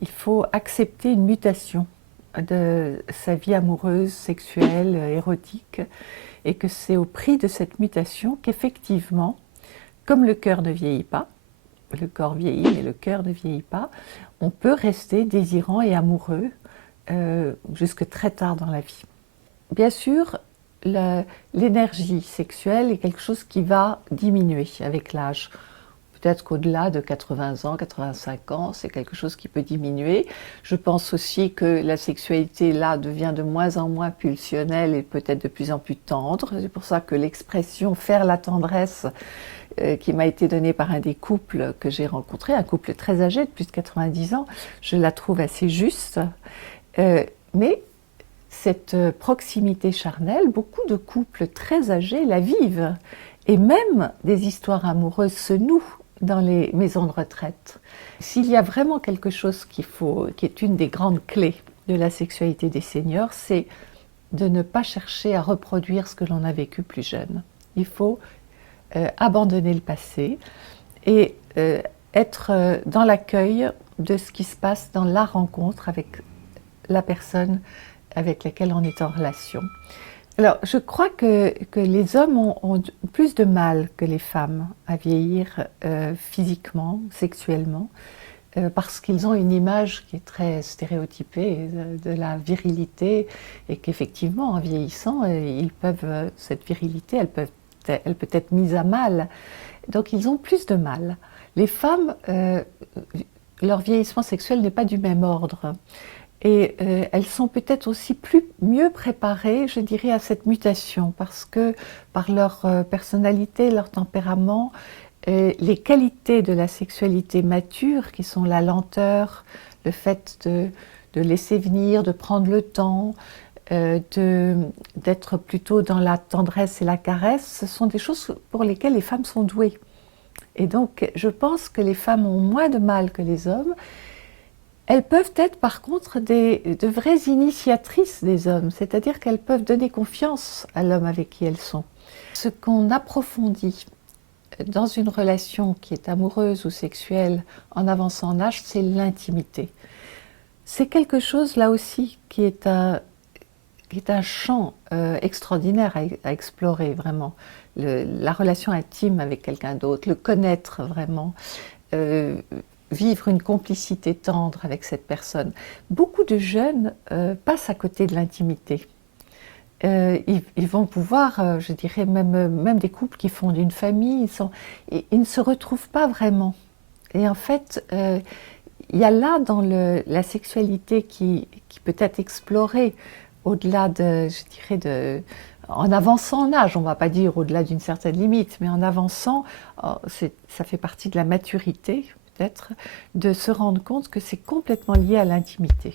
il faut accepter une mutation de sa vie amoureuse, sexuelle, érotique, et que c'est au prix de cette mutation qu'effectivement, comme le cœur ne vieillit pas, le corps vieillit mais le cœur ne vieillit pas, on peut rester désirant et amoureux jusque très tard dans la vie. Bien sûr, l'énergie sexuelle est quelque chose qui va diminuer avec l'âge. Peut-être qu'au-delà de 80 ans, 85 ans, c'est quelque chose qui peut diminuer. Je pense aussi que la sexualité, là, devient de moins en moins pulsionnelle et peut-être de plus en plus tendre. C'est pour ça que l'expression « faire la tendresse » qui m'a été donnée par un des couples que j'ai rencontré, un couple très âgé, de plus de 90 ans, je la trouve assez juste. Mais cette proximité charnelle, beaucoup de couples très âgés la vivent. Et même des histoires amoureuses se nouent dans les maisons de retraite. S'il y a vraiment quelque chose qui est une des grandes clés de la sexualité des seniors, c'est de ne pas chercher à reproduire ce que l'on a vécu plus jeune. Il faut abandonner le passé et être dans l'accueil de ce qui se passe dans la rencontre avec la personne avec laquelle on est en relation. Alors, je crois que les hommes ont plus de mal que les femmes à vieillir physiquement, sexuellement, parce qu'ils ont une image qui est très stéréotypée de la virilité et qu'effectivement, en vieillissant, cette virilité, elle peut être mise à mal. Donc, ils ont plus de mal. Les femmes, leur vieillissement sexuel n'est pas du même ordre. Et elles sont peut-être aussi mieux préparées, je dirais, à cette mutation, parce que par leur personnalité, leur tempérament, les qualités de la sexualité mature, qui sont la lenteur, le fait de laisser venir, de prendre le temps, d'être plutôt dans la tendresse et la caresse, ce sont des choses pour lesquelles les femmes sont douées. Et donc, je pense que les femmes ont moins de mal que les hommes. Elles peuvent être par contre de vraies initiatrices des hommes, c'est-à-dire qu'elles peuvent donner confiance à l'homme avec qui elles sont. Ce qu'on approfondit dans une relation qui est amoureuse ou sexuelle en avançant en âge, c'est l'intimité. C'est quelque chose là aussi qui est un champ extraordinaire à explorer vraiment. La relation intime avec quelqu'un d'autre, le connaître vraiment. Vivre une complicité tendre avec cette personne. Beaucoup de jeunes passent à côté de l'intimité. Ils vont pouvoir, je dirais, même des couples qui fondent une famille, ils ne se retrouvent pas vraiment. Et en fait, il y a là dans la sexualité qui peut être explorée au-delà je dirais, en avançant en âge, on ne va pas dire au-delà d'une certaine limite, mais en avançant, ça fait partie de la maturité, de se rendre compte que c'est complètement lié à l'intimité.